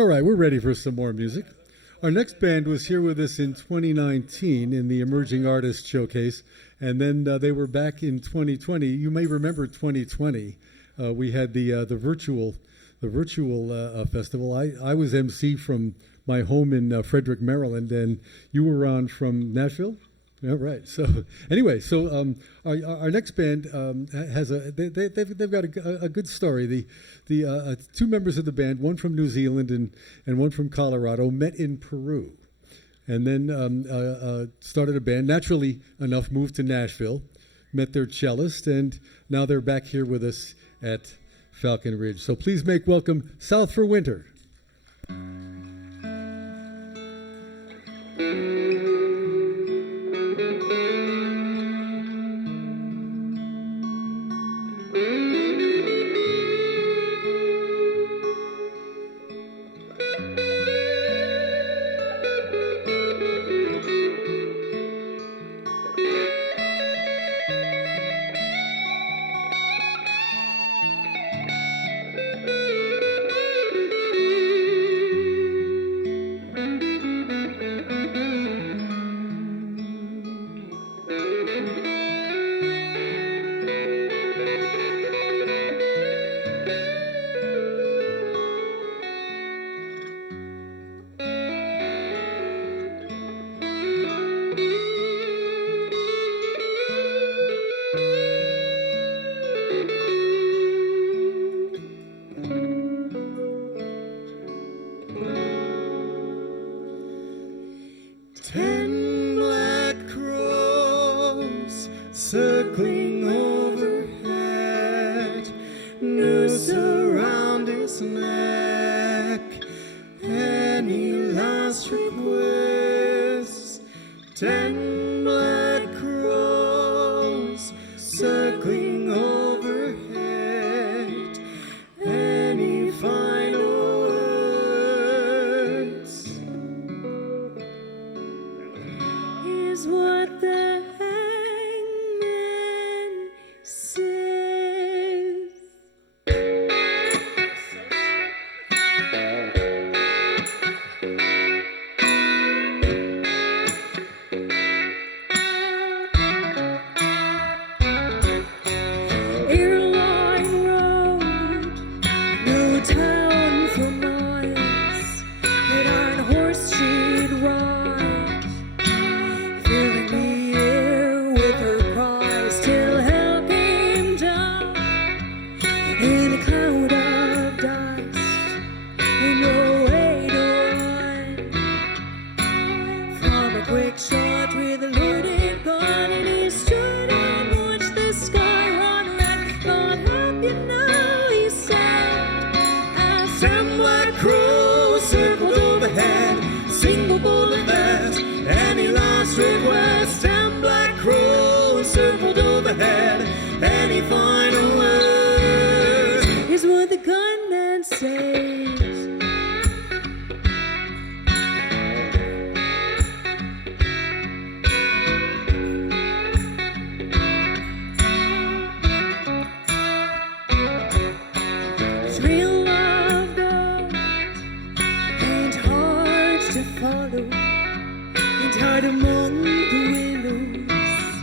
All right, we're ready for some more music. Our next band was here with us in 2019 in the Emerging Artist Showcase, and then they were back in 2020. You may remember 2020. We had the virtual festival. I was MC from my home in Frederick, Maryland, and you were on from Nashville. Yeah, right. So anyway, our next band has they've got a good story. The two members of the band, one from New Zealand and one from Colorado, met in Peru, and then started a band. Naturally enough, moved to Nashville, met their cellist, and now they're back here with us at Falcon Ridge. So please make welcome South for Winter. Circling overhead, noose around his neck. Any last requests? 10 black crows circling overhead. Any final words? Is what the any final words is what the gunman says. Real love goes ain't hard to follow, ain't hard among the willows,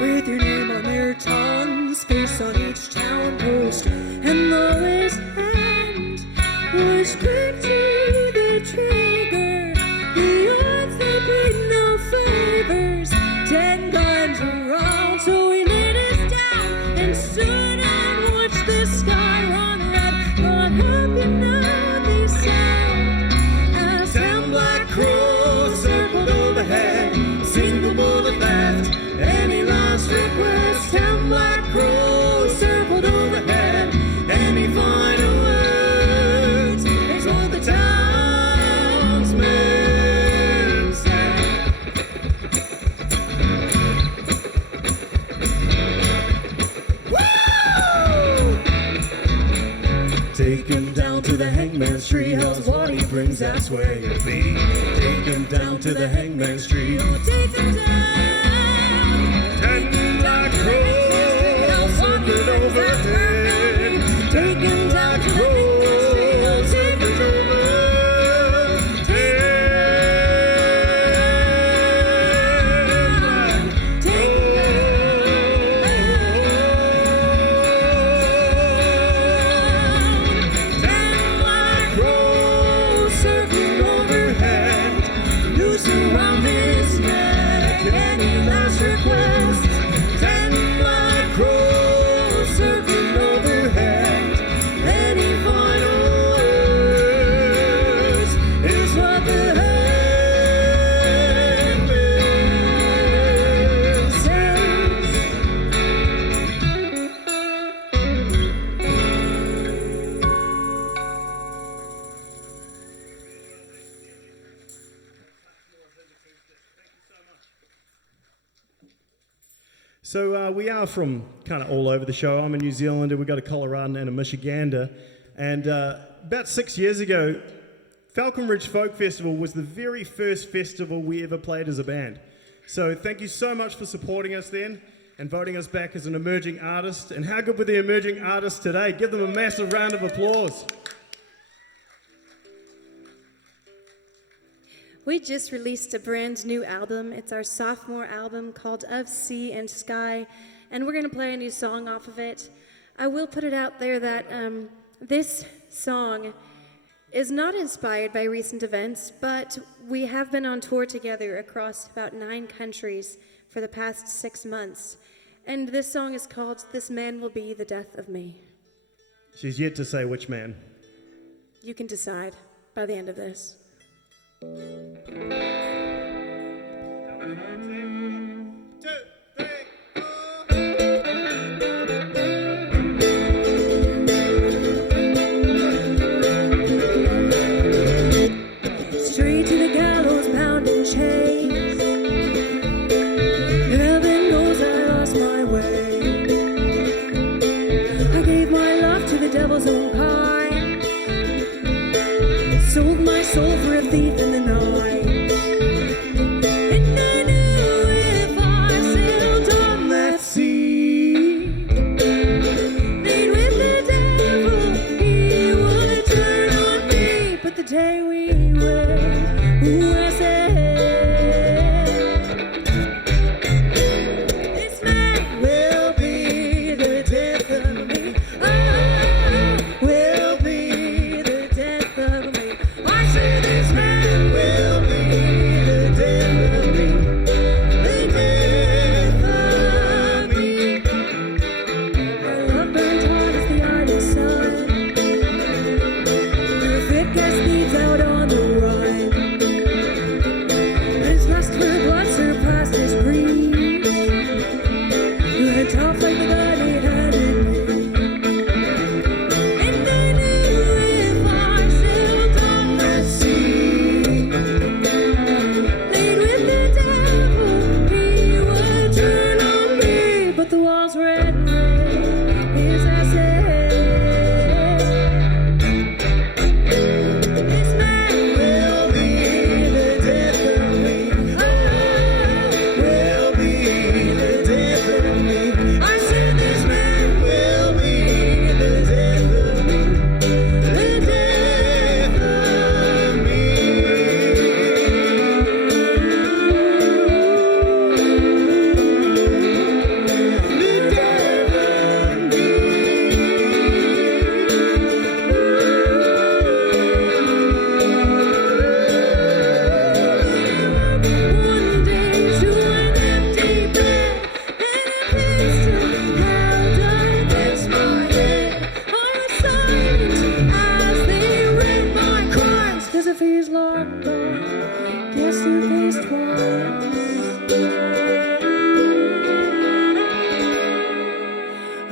with your name on their tongues, face on each town post, and Lois' hand was quick to the trigger. The odds they bring no favors. 10 guns around, so we laid us down and stood and watched the sky run red. God help you now, they said, as 10 black crows circled overhead. Single bullet left. Any last request? 10 black crows circled overhead. Any final words is what the townsmen said. Woo! Take him down to the hangman's tree. Hell's what he brings, that's where you'll be. Take him down to the hangman's tree. Oh, take him down. 10 black crows circled overhead. Take him down to the hangman's tree. Oh, take him down. So we are from kind of all over the show. I'm a New Zealander, we've got a Coloradan and a Michigander. And about 6 years ago, Falcon Ridge Folk Festival was the very first festival we ever played as a band. So thank you so much for supporting us then and voting us back as an emerging artist. And how good were the emerging artists today? Give them a massive round of applause. We just released a brand new album. It's our sophomore album called Of Sea and Sky, and we're going to play a new song off of it. I will put it out there that this song is not inspired by recent events, but we have been on tour together across about 9 countries for the past 6 months. And this song is called This Man Will Be the Death of Me. She's yet to say which man. You can decide by the end of this. Straight to the gallows, pounding chains. Heaven knows I lost my way. I gave my love to the devil's own kind. Sold my soul for a thief in the night. And I knew if I sailed on that sea, made with the devil, he would turn on me. But the day we wed, I said, this man will be the death of me. Oh, will be the death of me. I said this man will be the death of me. The death of me. Our love burned hot as the ardent sun. Our thick as thieves out on the run. His lust for blood surpassed his greed. You had tough like the God he had in me. And I knew if I sailed on that sea, laid with the devil, he would turn on me. But the walls were at his asset. This man will be the death of me. Oh, will be the death of me. I said this man will be the death of me. The death of me. The death of One day to an empty bed and a pistol held against my head. I was silent as they read my crimes. 'Cause if he's locked up, guess who pays twice?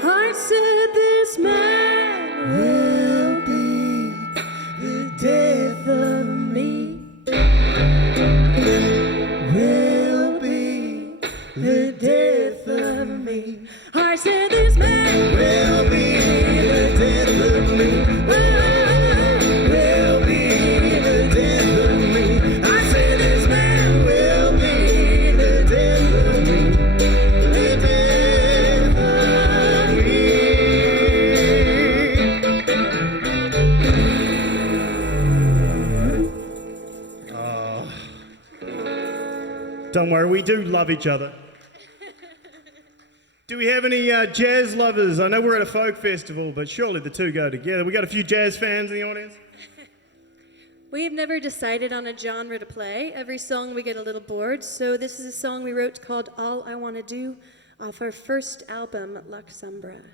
I said this man will be the death of me. Will be the death of me. I said this man will be the death of me. Will be the death of me. I said this man will be the death of me. The death of me. Don't worry, we do love each other. Do we have any jazz lovers? I know we're at a folk festival, but surely the two go together. We got a few jazz fans in the audience? We have never decided on a genre to play. Every song we get a little bored, so this is a song we wrote called All I Want to Do off our first album, Luxumbra.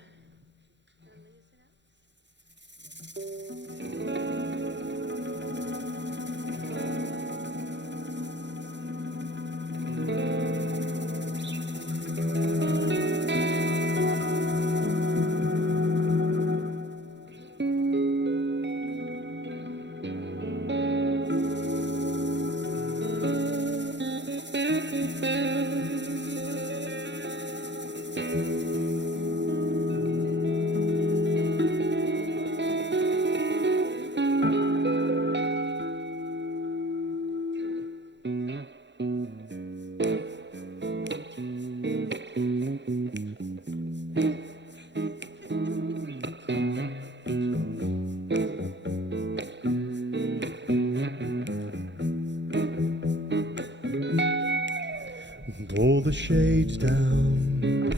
the shades down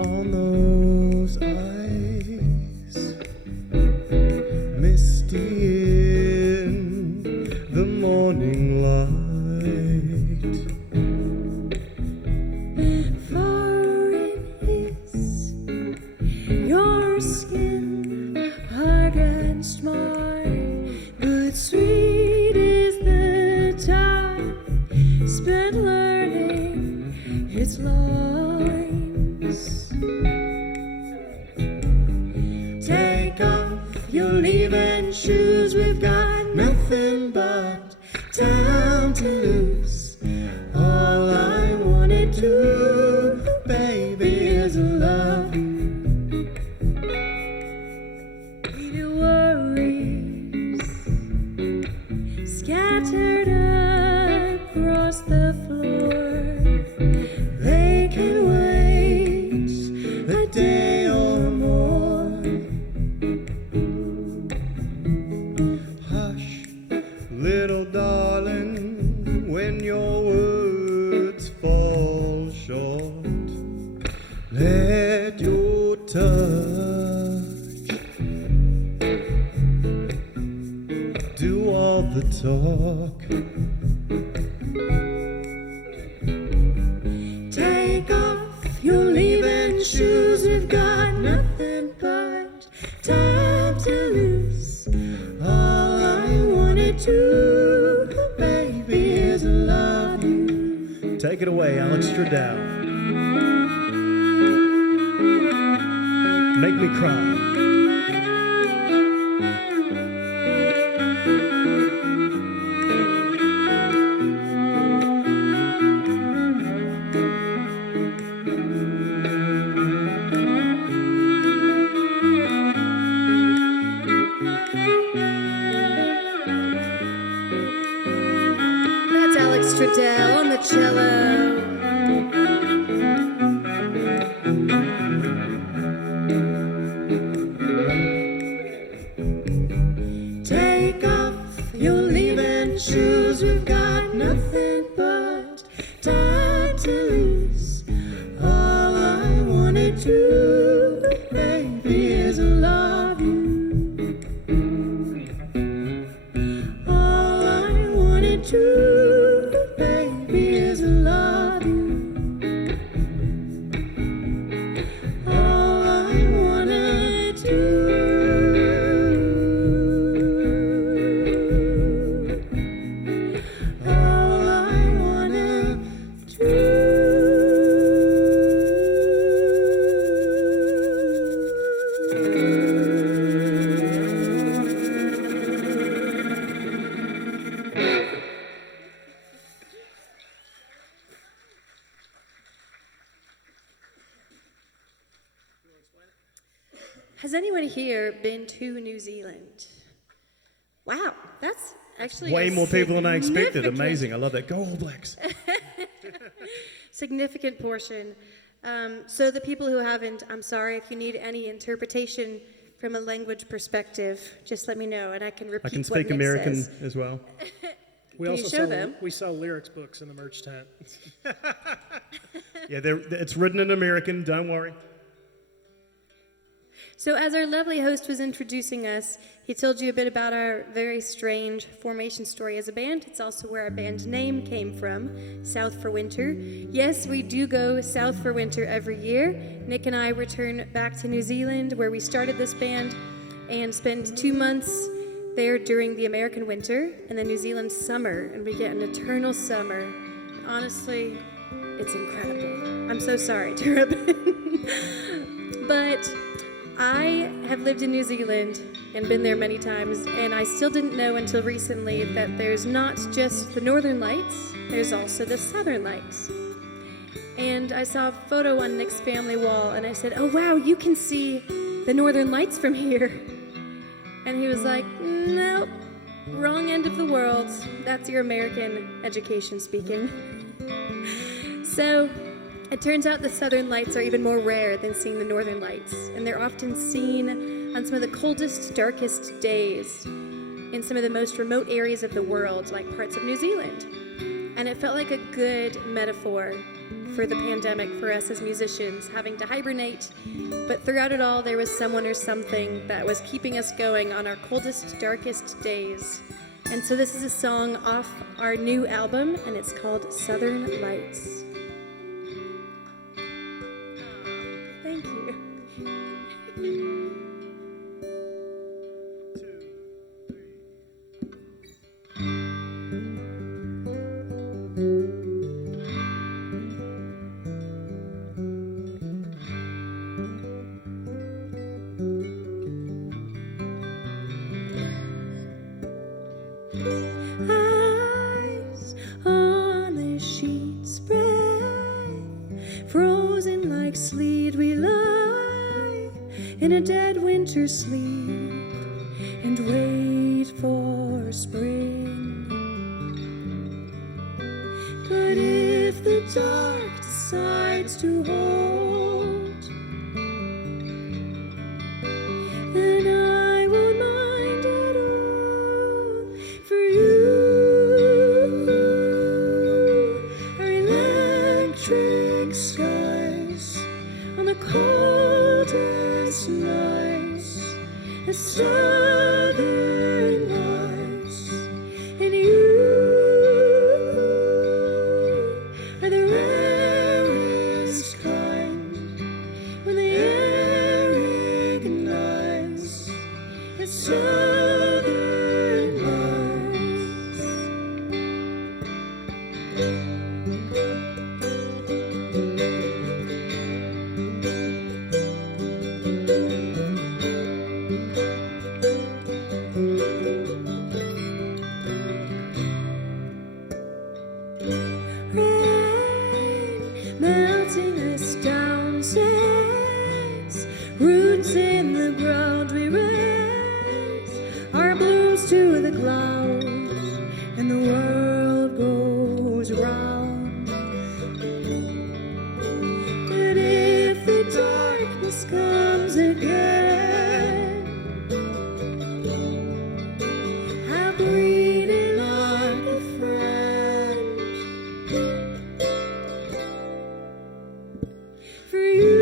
on those eyes, misty in the morning light. Foreign is your skin, hard against mine, but sweet is the time spent learning its lines. Take off your leaving shoes, we've got nothing but time to lose. All I wanted to, baby, is love you. Leave your worries scattered across the floor. They can wait a day or more. Hush, little darling, when your words fall short, let your touch do all the talk. Take off your leaving shoes, we've got nothing but time to lose. All I wanted to, baby, is love you. Take it away, Alex Stradell. Make me cry. That's Alex Stradell on the cello. Take off your leaving shoes, we've got nothing but time to lose. All I wanted to, baby, is love you. All I wanted to, baby, is love you. All I wanted to. All I wanted Has anyone here been to New Zealand? Wow, that's actually Way a more people than I expected. significant- Amazing. I love that. Go All Blacks. Significant portion. So the people who haven't, I'm sorry, if you need any interpretation from a language perspective, just let me know and I can repeat I can what speak Nick American says. as well. We Can you also show sell them? we sell lyrics books in the merch tent. Yeah, it's written in American. Don't worry. So as our lovely host was introducing us, he told you a bit about our very strange formation story as a band. It's also where our band name came from, South for Winter. Yes, we do go south for winter every year. Nick and I return back to New Zealand, where we started this band, and spend 2 months there during the American winter and the New Zealand summer, and we get an eternal summer. Honestly, it's incredible. I'm so sorry to rub in. But I have lived in New Zealand and been there many times, and I still didn't know until recently that there's not just the Northern Lights, there's also the Southern Lights. And I saw a photo on Nick's family wall, and I said, "Oh wow, you can see the Northern Lights from here." And he was like, "Nope, wrong end of the world. That's your American education speaking." So it turns out the Southern Lights are even more rare than seeing the Northern Lights, and they're often seen on some of the coldest, darkest days in some of the most remote areas of the world, like parts of New Zealand. And it felt like a good metaphor for the pandemic for us as musicians, having to hibernate. But throughout it all, there was someone or something that was keeping us going on our coldest, darkest days. And so this is a song off our new album, and it's called Southern Lights. Thank you. Eyes on the sheet spread, frozen like sleet, we lie in a dead winter sleep and wait for spring. But if the dark decides to hold, then I will mind it all. For you are electric skies on the coldest nights, the southern lights, and you are the rarest kind. When the air ignites, the southern lights. Rain melting us down, sets roots in the ground. We raise our blues to the clouds, and the world goes round. But if the darkness comes again, I'll greet it like a friend. For you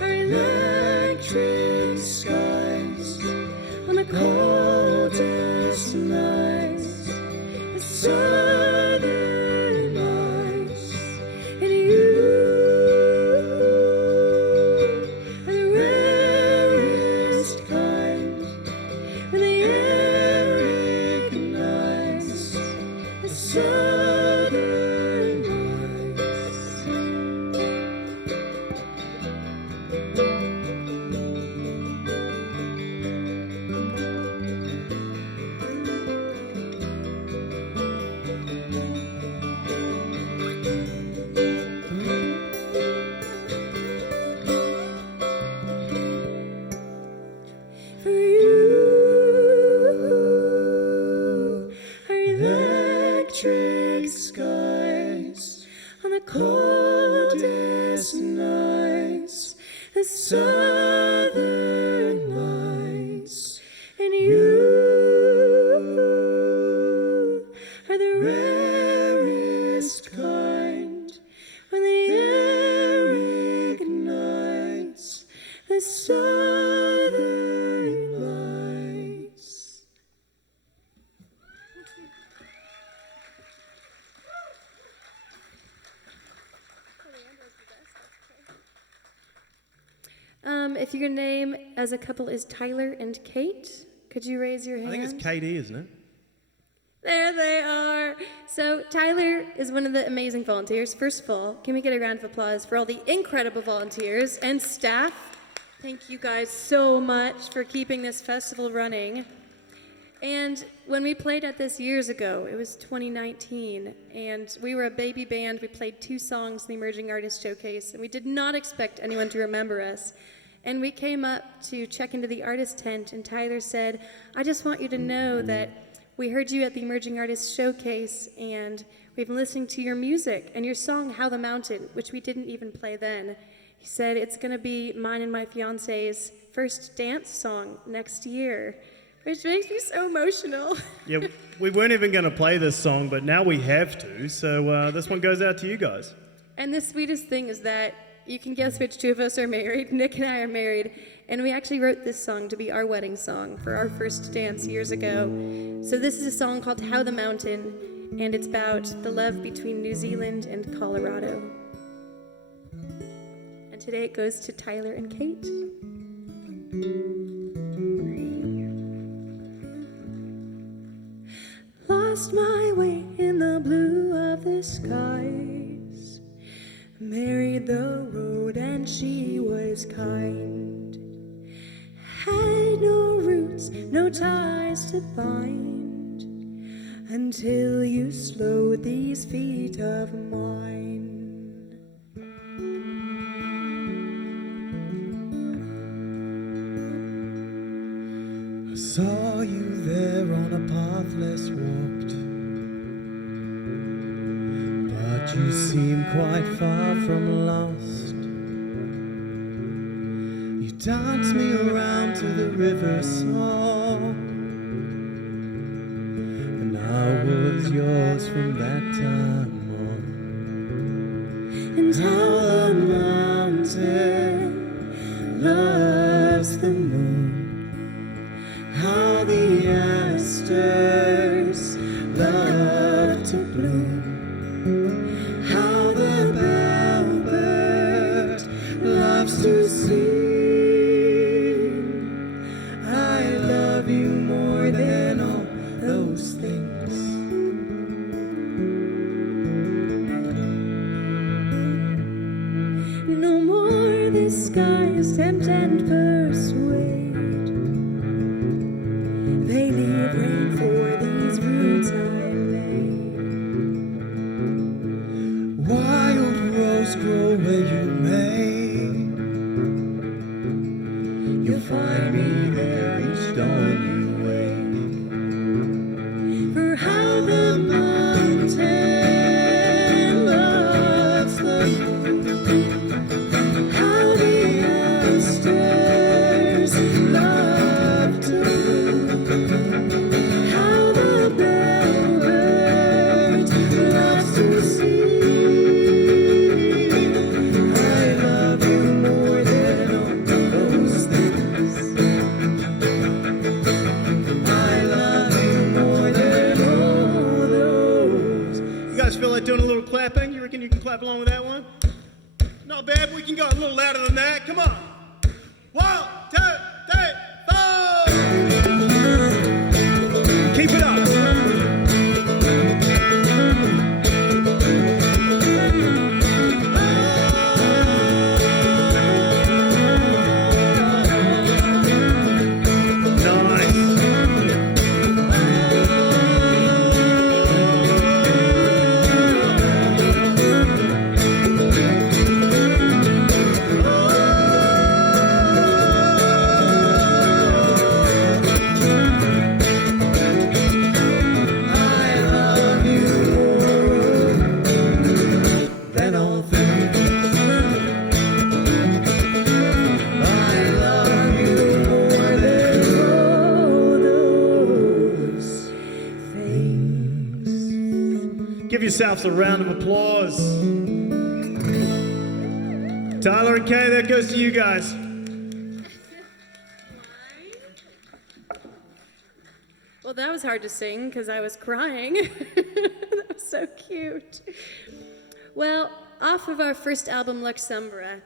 are electric skies on the coldest nights, the southern lights, and you are the rarest kind. When the air ignites, the southern lights. For you are electric skies on the coldest nights, the southern lights, and you are the rarest kind. When the air ignites, the southern lights. If your name as a couple is Tyler and Kate, could you raise your hand? I think it's Katie, isn't it? There they are. So Tyler is one of the amazing volunteers. First of all, can we get a round of applause for all the incredible volunteers and staff? Thank you guys so much for keeping this festival running. And when we played at this years ago, it was 2019, and we were a baby band. We played 2 songs in the Emerging Artist Showcase, and we did not expect anyone to remember us. And we came up to check into the artist tent, and Tyler said, I just want you to know that we heard you at the Emerging Artist Showcase, and we've been listening to your music and your song, How the Mountain, which we didn't even play then. He said, it's going to be mine and my fiance's first dance song next year. which makes me so emotional. Yeah, we weren't even going to play this song, but now we have to. So this one goes out to you guys. And the sweetest thing is that you can guess which two of us are married. Nick and I are married, and we actually wrote this song to be our wedding song for our first dance years ago. So this is a song called How the Mountain, and it's about the love between New Zealand and Colorado. And today it goes to Tyler and Kate. Lost my way in the blue of the skies, married the road and she was kind, had no roots, no ties to bind, until you slowed these feet of mine. I saw you there on a path less walked, but you seem quite far from lost. You danced me around to the river song, and I was yours from that time on. And how the mountain loves the moon, how the asters love to bloom, how the bellbird loves to sing. I love you more than all those things. No more the skies tempt and persuade. They leave rain for these roots I made. Wild rose grow where you may. You'll find me there each dawn you wake. For how the mountain loves the moon, how the asters love to bloom, how the bellbird loves to sing. I love you more than all those things. I love you more than all those. You guys feel like doing a little clapping? You reckon you can clap along with that one? Not bad. We can go a little louder than that. Come on. 1, 2, 3, 4. Keep it up. Than all things. I love you more than all those Things. Give yourselves a round of applause. Tyler and Kay, that goes to you guys. Well, that was hard to sing because I was crying. That was so cute. Well, off of our first album, Luxumbra,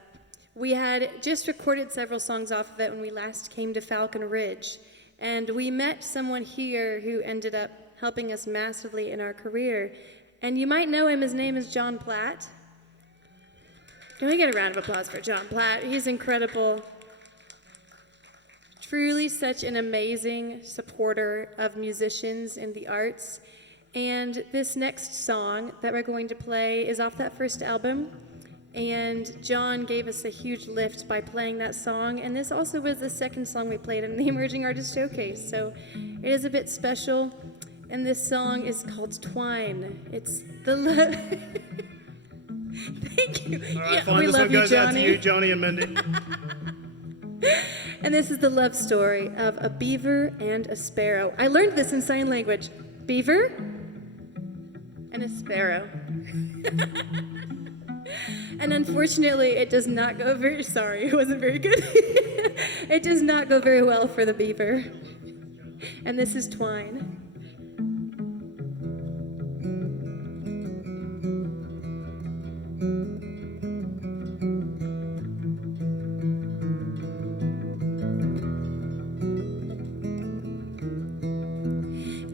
we had just recorded several songs off of it when we last came to Falcon Ridge. And we met someone here who ended up helping us massively in our career. And you might know him. His name is John Platt. Can we get a round of applause for John Platt? He's incredible. Truly such an amazing supporter of musicians in the arts. And this next song that we're going to play is off that first album. And John gave us a huge lift by playing that song. And this also was the second song we played in the Emerging Artist Showcase. So it is a bit special. And this song is called Twine. It's the love. Thank you. All right, Yeah, fine. we This love one you, goes out to Johnny. you, Johnny and Mindy. And this is the love story of a beaver and a sparrow. I learned this in sign language. Beaver and a sparrow. And unfortunately, it does not go very, sorry, it wasn't very good. It does not go very well for the beaver. And this is Twine.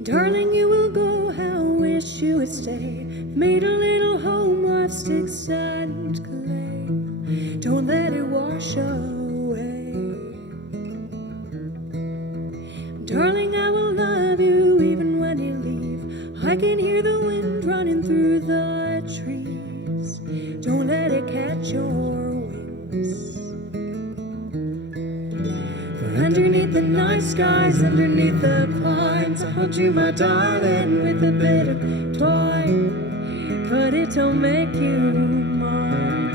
Darling, you will go, how wish you would stay. Made a little home of sticks and clay. Don't let it wash away. Darling, I will love you even when you leave. I can hear the wind running through the trees. Don't let it catch your wings. Underneath the night skies, underneath the pines, I'll hold you, my darling, with a bit of twine. But it don't make you mine.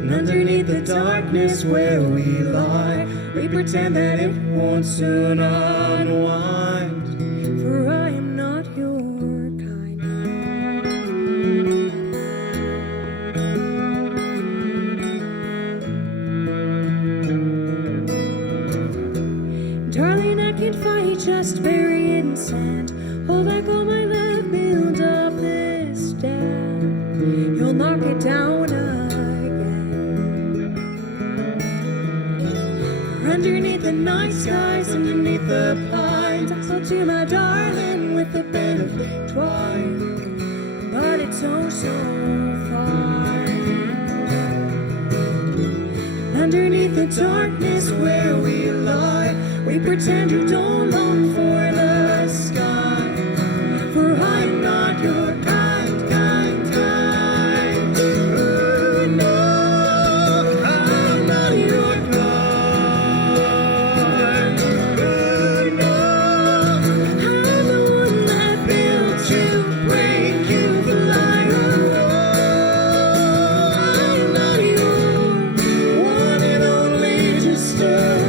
And underneath the darkness where we lie, we pretend that it won't soon unwind. For I am not your kind. Darling, I can't fight, just bury it in sand. Hold back all my love, build up this dam. You'll knock it down again. Underneath the night skies, underneath the pines, I hold you, my darling, with a bit of twine. But it's oh so fine. Underneath the darkness where we lie, we pretend you don't long for the sky. For I'm not your kind, kind, kind. Ooh, no, I'm not your kind. Ooh, no, I'm the one that built you, break you, fly I'm not your one and only, just a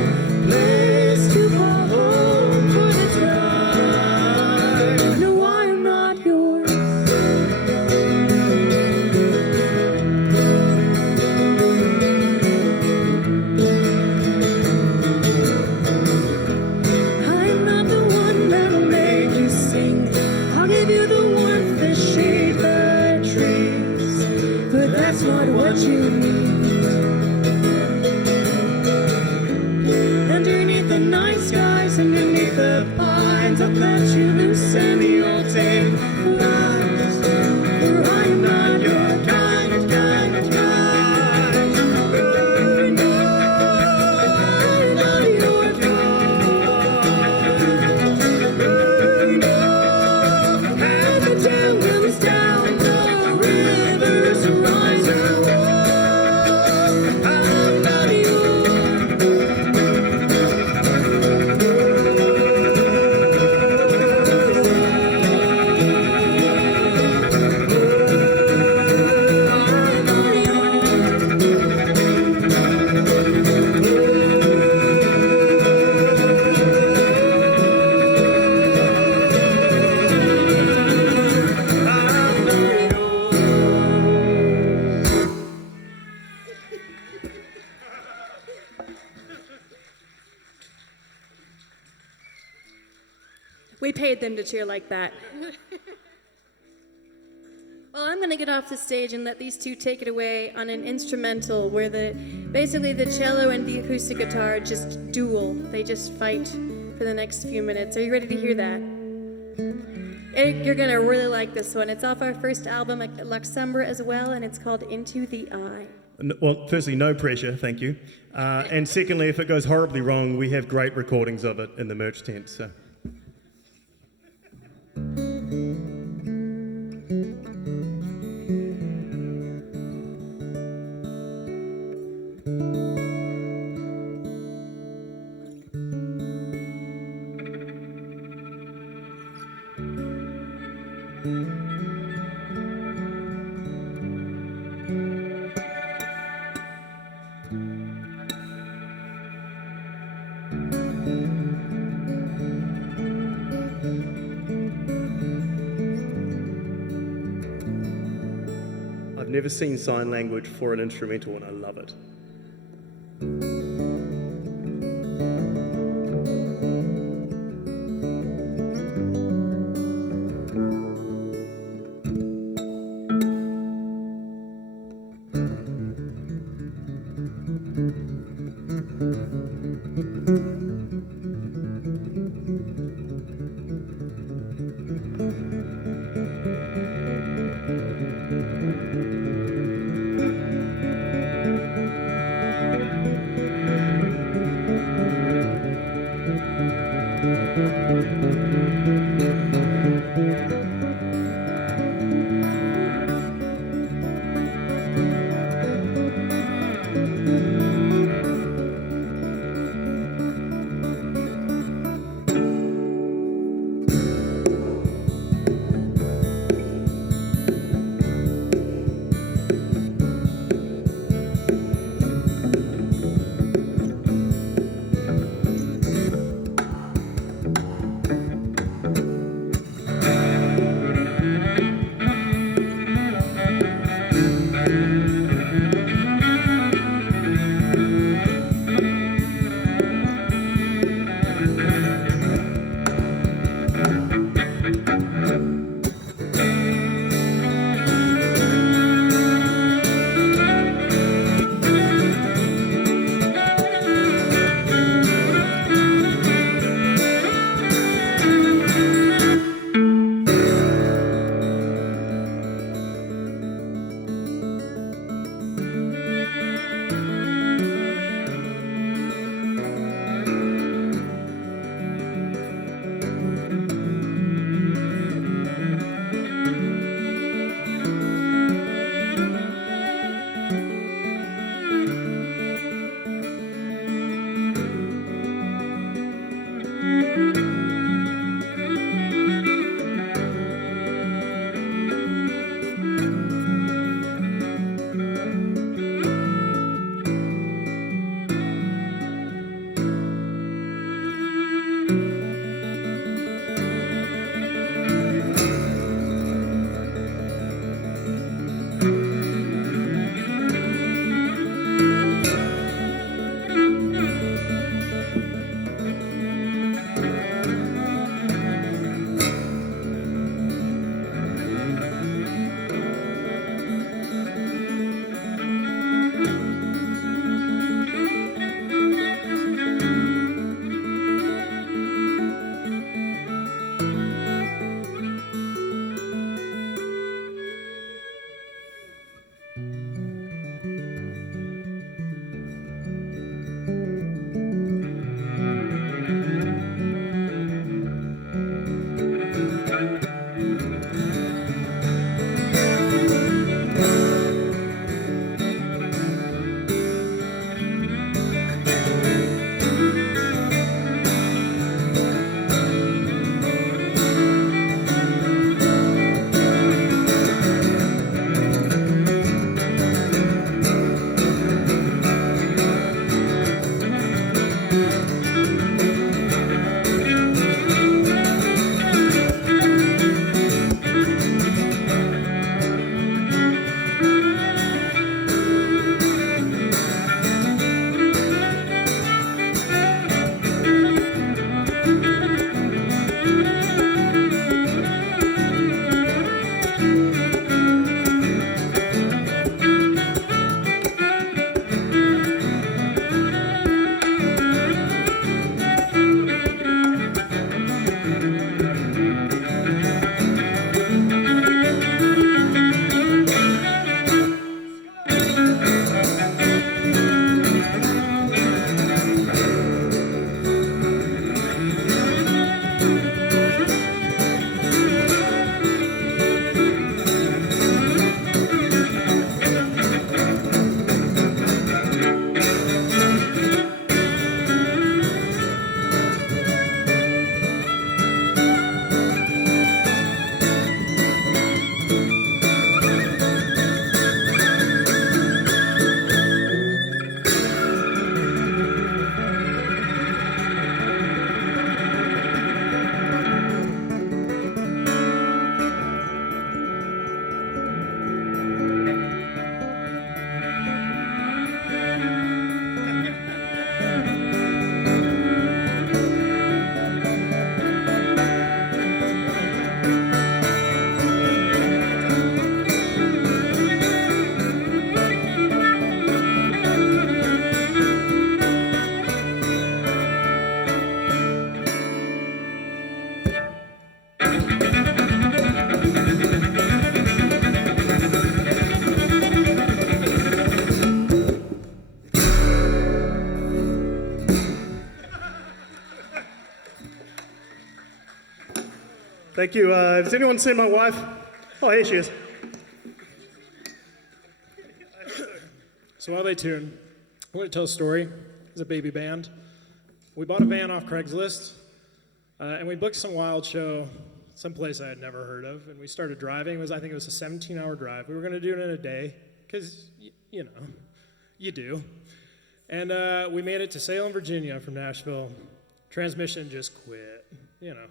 place to call home for the time. No, I'm not yours. I'm not the one that'll make you sing. I'll give you the warmth, the shade, the trees. But that's not what you need. Underneath the night skies, underneath the pines, I'll let you loose and you'll take flight. For I'm not your kind, kind, kind. Ooh, no, I'm not your kind. Ooh, no, as the town comes down, the rivers rise and roar. I'm not yours. We paid them to cheer like that. Well, I'm going to get off the stage and let these two take it away on an instrumental where basically the cello and the acoustic guitar just duel. They just fight for the next few minutes. Are you ready to hear that? You're going to really like this one. It's off our first album at Luxembourg as well, and it's called Into the Eye. Well, firstly, no pressure, thank you. And secondly, if it goes horribly wrong, we have great recordings of it in the merch tent. So. never seen sign language for an instrumental, and I love it. Thank you. Has anyone seen my wife? Oh, here she is. So while they tune, I want to tell a story. As a baby band, we bought a van off Craigslist, and we booked some wild show, someplace I had never heard of, and we started driving. I think it was a 17-hour drive. We were going to do it in a day, because, you know, you do. And we made it to Salem, Virginia from Nashville. Transmission just quit. You know,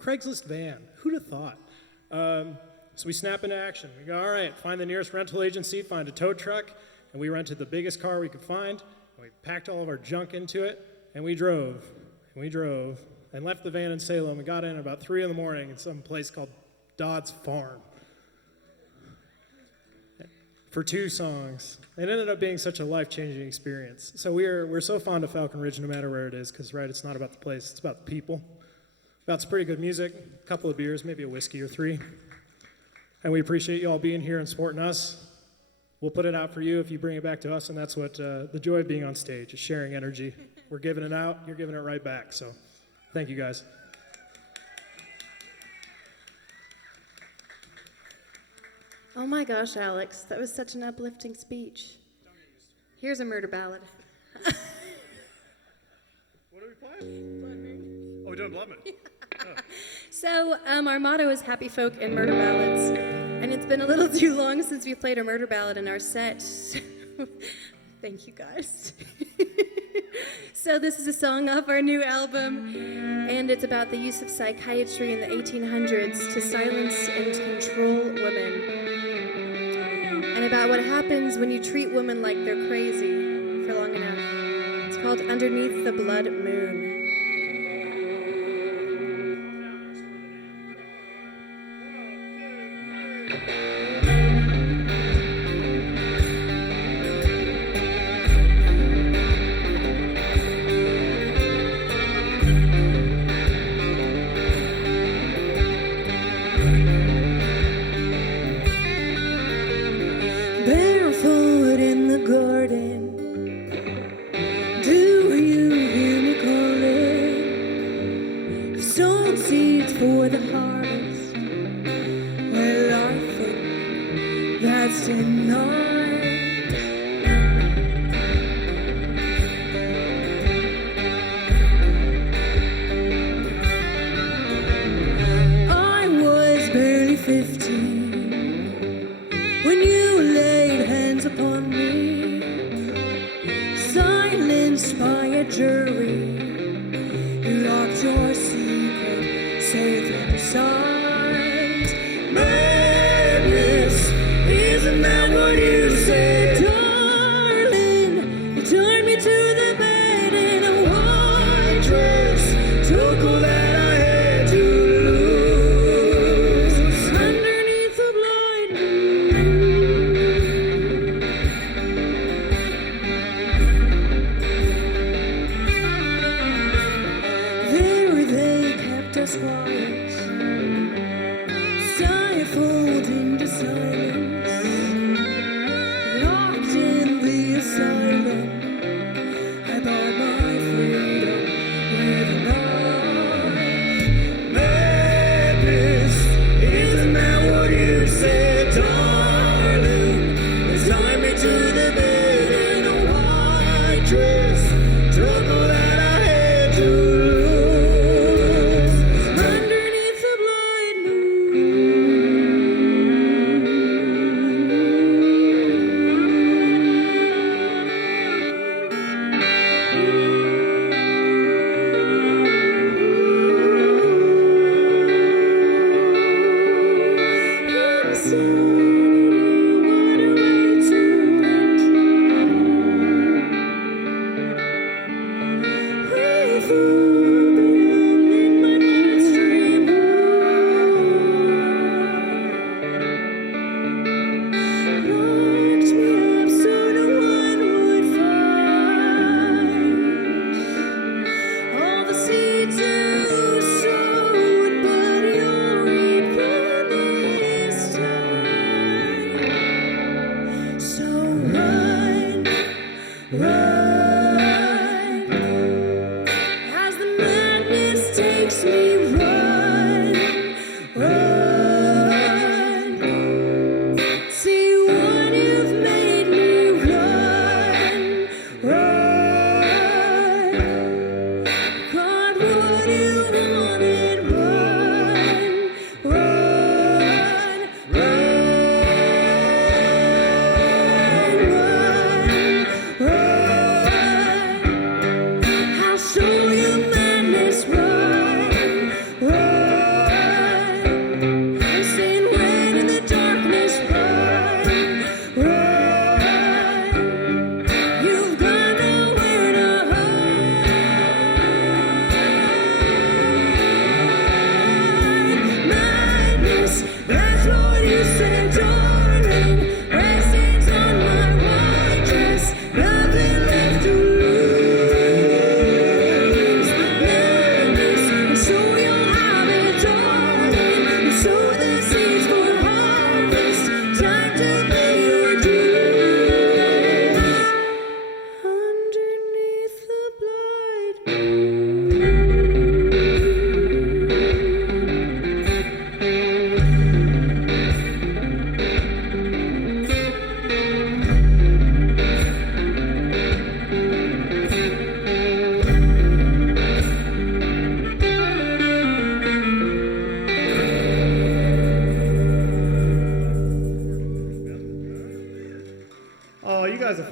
Craigslist van, who'd have thought? So we snap into action. We go, all right, find the nearest rental agency, find a tow truck, and we rented the biggest car we could find. We packed all of our junk into it, and we drove, and left the van in Salem and got in at about 3 in the morning in some place called Dodd's Farm for 2 songs. It ended up being such a life-changing experience. So we're so fond of Falcon Ridge no matter where it is, because, right, it's not about the place, it's about the people. About some pretty good music, a couple of beers, maybe a whiskey or 3. And we appreciate you all being here and supporting us. We'll put it out for you if you bring it back to us, and that's what the joy of being on stage is, sharing energy. We're giving it out, you're giving it right back. So thank you, guys. Oh my gosh, Alex, that was such an uplifting speech. Here's a murder ballad. What are we playing? Oh, we're doing Blood Moon. So our motto is Happy Folk and Murder Ballads, and it's been a little too long since we played a murder ballad in our set. So thank you, guys. So this is a song off our new album, and it's about the use of psychiatry in the 1800s to silence and control women, and about what happens when you treat women like they're crazy for long enough. It's called Underneath the Blood Moon. Barefoot in the garden, do you hear me calling? Sown seeds for the harvest. Well, I think that's enough. I was barely 15 when you laid hands upon me, silenced by a jury. You locked your secret safe inside. Madness, isn't that what you said, darling? You turned me to the bed in a white dress, took all that I had to lose. Underneath the blind there they kept us quiet, stifled into silence, locked in the asylum. I bought my freedom with a knife. Madness, isn't that what you said, darling? They tied me to the bed in a white dress, took all that I had to lose. Underneath the blind moon.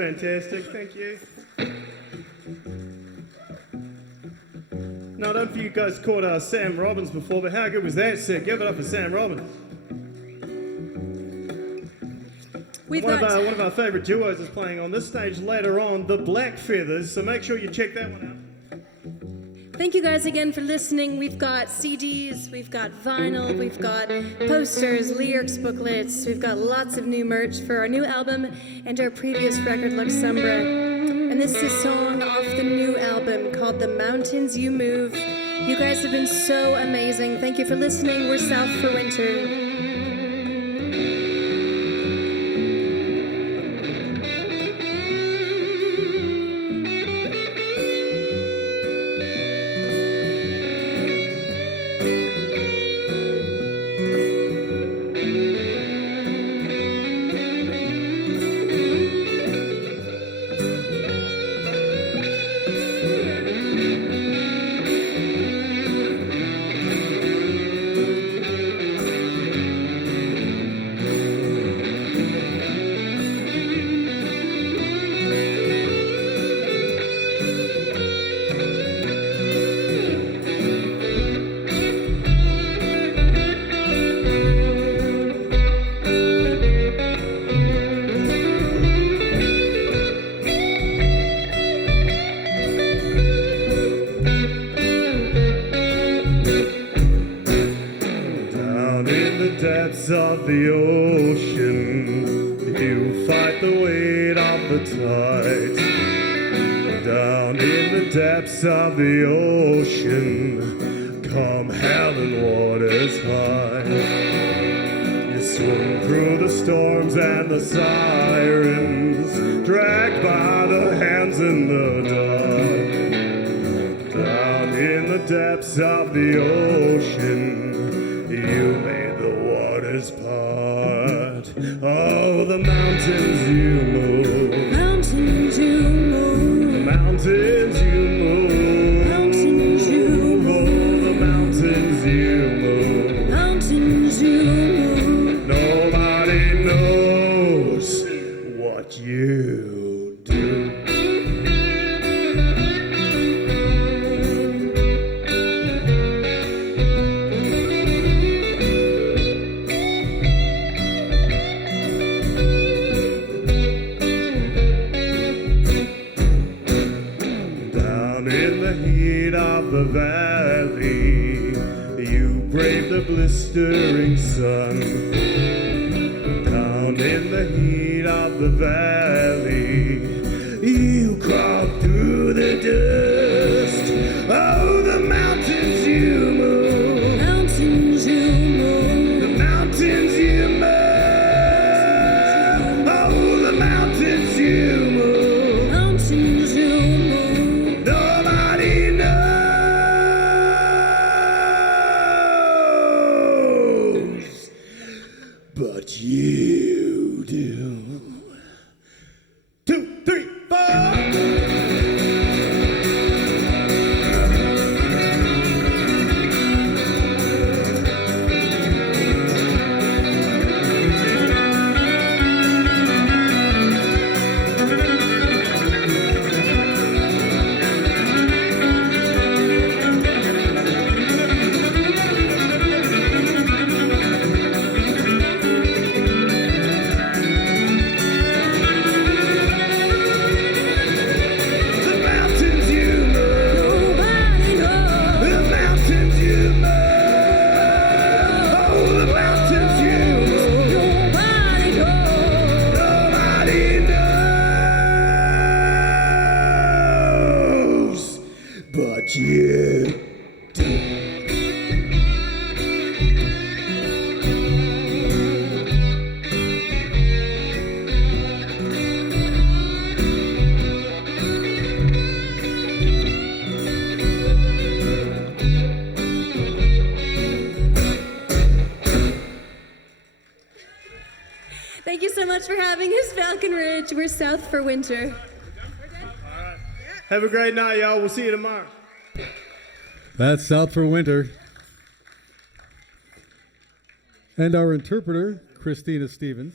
fantastic. Thank you. Now, I don't know if you guys caught Sam Robbins before, but how good was that set? Give it up for Sam Robbins. We've One got of our favourite duos is playing on this stage later on, the Black Feathers, so make sure you check that one out. Thank you guys again for listening. We've got CDs, we've got vinyl, we've got posters, lyrics booklets, we've got lots of new merch for our new album and our previous record, Luxumbra. And this is a song off the new album called The Mountains You Move. You guys have been so amazing. Thank you for listening. We're South for Winter. Of the ocean, you fight the weight of the tide. Down in the depths of the ocean, come hell and waters high. You swim through the storms and the sirens, dragged by the hands in the dark. Down in the depths of the ocean, you made the waters part. Oh, the mountains you move. Mountains you move. The mountains you move. Mountains you move. Oh, the mountains you move. Mountains you move. Nobody knows what you do. The valley, you brave the blistering sun. Down in the heat of the valley, you crawled through the dust. Oh, the mountains you move. Mountains you move. The mountains you move. Oh, the mountains you move. Mountains you move. Nobody knows. But you do. 2, 3, 4. But you do. Thank you so much for having us, Falcon Ridge. We're South for Winter. Have a great night, y'all. We'll see you tomorrow. That's South for Winter. And our interpreter, Christina Stevens.